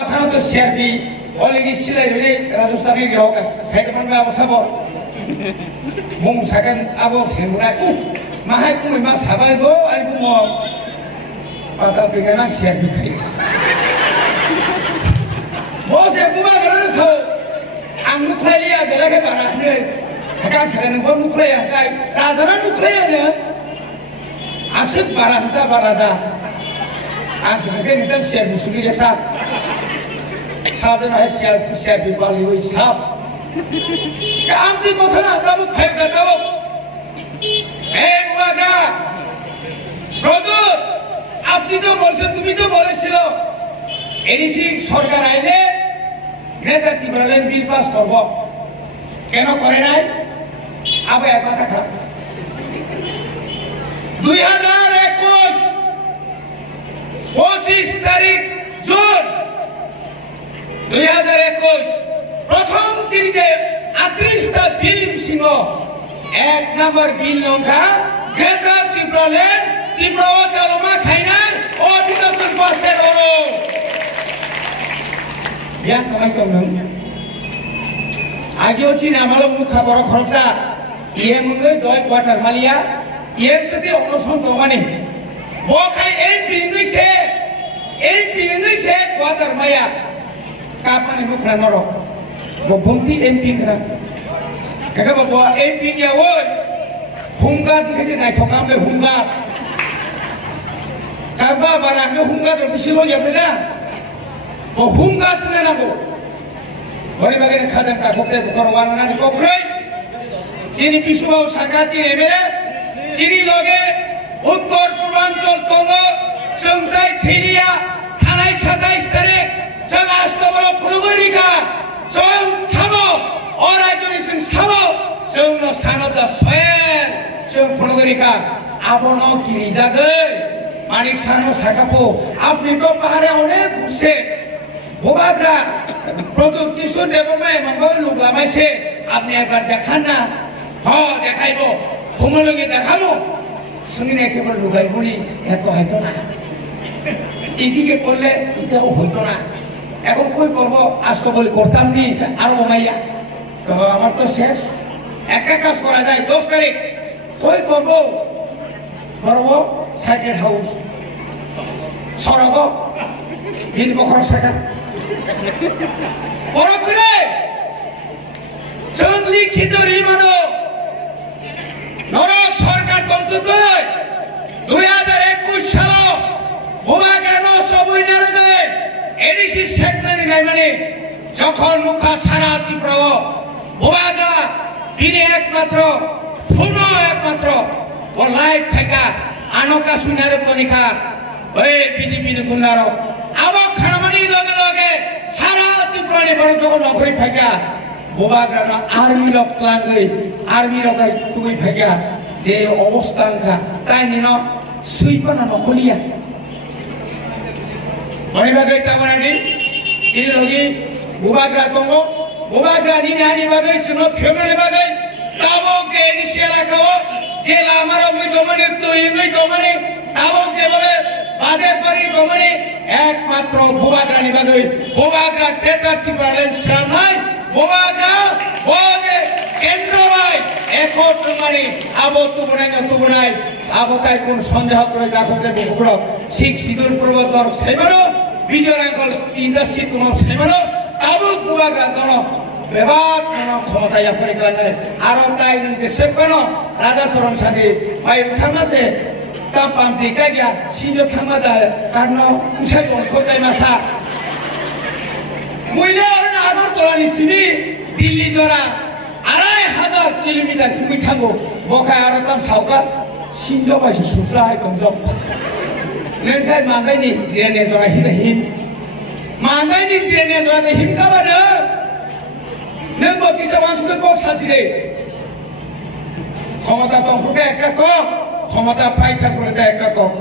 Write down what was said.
Sana to serbi already sila ini Rajasthani grok saya teman apa sabo mung sakan abo semulai mahai ku mas sabai bo aku mau patal dengan serbi kai mau saya buat kerana so ang nukleia belakang barang ni akan sekarang pun nukleia kai raja nukleia ni asik barang tak baraja ang sekarang kita serbi sugi jasa साधन है share बिपाली हुई साफ काम दी को था ना तब फेंक देता वो बुआगा प्रदूत আপনি তো বলছেন তুমি তো বলেছিল এডিসি সরকার আইলে গ্রেটার টিব্রালেন বিল পাস করব কেন করে নাই আবে এক কথা খারাপ 2021 25 তারিখ জুন 2021 প্রথম চিঠিতে 38টা বিল ছিল এক নম্বর বিল লঙ্ঘা গ্রেটার টিব্রালেন তীব্রও চালমা খাইনা ও বিদ্যুৎ পাসের ওরো ইয়া কামাই করলাম আগেও চিন আমালো মুখা বড় খরচা ইয়ে মঙ্গে 2 কোয়ার্টার মালিয়া ইয়ে যদি অনশন দমানে বখাই এমপি নইছে কোয়ার্টার মায়া kapan ibu kena norok, bukti MP kena, kakak bawa MP nya woi, hunggar kerja naik thokam le hunggar, kabar barangnya hunggar lebih lo ya benar, hunggar tu nak aku, orang bagian kajian tak bukti bukan orang nanti koproi, jadi pisau sakati lebih, jadi loge uttor purwanchal tongo, sengtai thiria, thanai 27 tarik. जों आस्तबल फुलुगरिका जों साबो अरायजोनि साबो जोंनो सानबदा सयेर जों फुलुगरिका आबनो किरिजागै मानिक सानो साकापो আপনি তো পাহাড়ে অনেক ঘুরছে ভোবাগ্রা প্রযুক্তি কিছু ডেভেলপমেন্ট মাগো লুগলামাইছে আপনি একবার দেখান না দেখাইবো ভূমলগে দেখাবো সঙ্গে একেবারে লুগাইবনি এত হয়তো না এদিকে করলে এটাও হইতো না এখন কই করব আজকে বলি করতাম নি আর মাইয়া তো আমার তো শেষ একটা কাজ করা যায় 10 তারিখ কই করব বড় সাইটেড হাউস সরগ বিল বখর সাকা বড় করে जों লিখিত রিমানো নরক সরকার তন্ত্র 2021 সাল ভূভাগের সবুইনার গায়ে এডিসি সেক্টরি নাই মানে যখন মুখা সারা তীব্র ভূভাগা বিনে একমাত্র ফুনো একমাত্র ও লাইফ থাকা আনকা সুনারে পনিকা ওই বিজেপি গুন্ডারো আবো খানামানি লগে লগে সারা তীব্র নে বড় যখন নকরি থাকা ভূভাগা আর্মি লক ক্লাঙ্গই আর্মি লগাই তুই থাকা যে অবস্থা আঙ্কা তাই নিন সুইপানা নকলিয়া Monibagai tamanani, ini lagi bubagra tongo, bubagra ni ani bagai, suno fiona bagai, tabok je ini siapa kau, je lamar omi domani tu ini domani, tabok je bagai, bagai pari domani, ek matro bubagra ni bagai, bubagra kereta tibalan seramai, bubagra, boge, kendrawai, ekor domani, abo tu bunai, abo tai pun sonjah kau dakuk je bukuro, sik sidur purwotor sebaro. বিজয়রাঙ্গল industry কোন সেমানো তাবু বুবাগ্রা কোন বেবাক কোন ক্ষমতা ইয়াপরি কানে আর তাই নতে সেকনো রাজা শরণ সাদি ভাই থামাছে তা পামতি কাইয়া সিজো থামাদা কারণ উসাই কোন কোতাই মাসা মুইলে আর আগরতলানি সিমি দিল্লি জরা 2,500 কিলোমিটার ঘুমি থাকো বখায় আর তাম সাউকা সিনজো বাইছে সুসরাই কমজব नोंखाय मांगायनि जिरायनाय जरा हिम मांगायनि जिरायनाय जरा हिम काबानो नों बकिसा मानसिखौ कक सासिरे क्षमता दंफोरखौ একটা কক ক্ষমতা পাই থাকলে একটা কক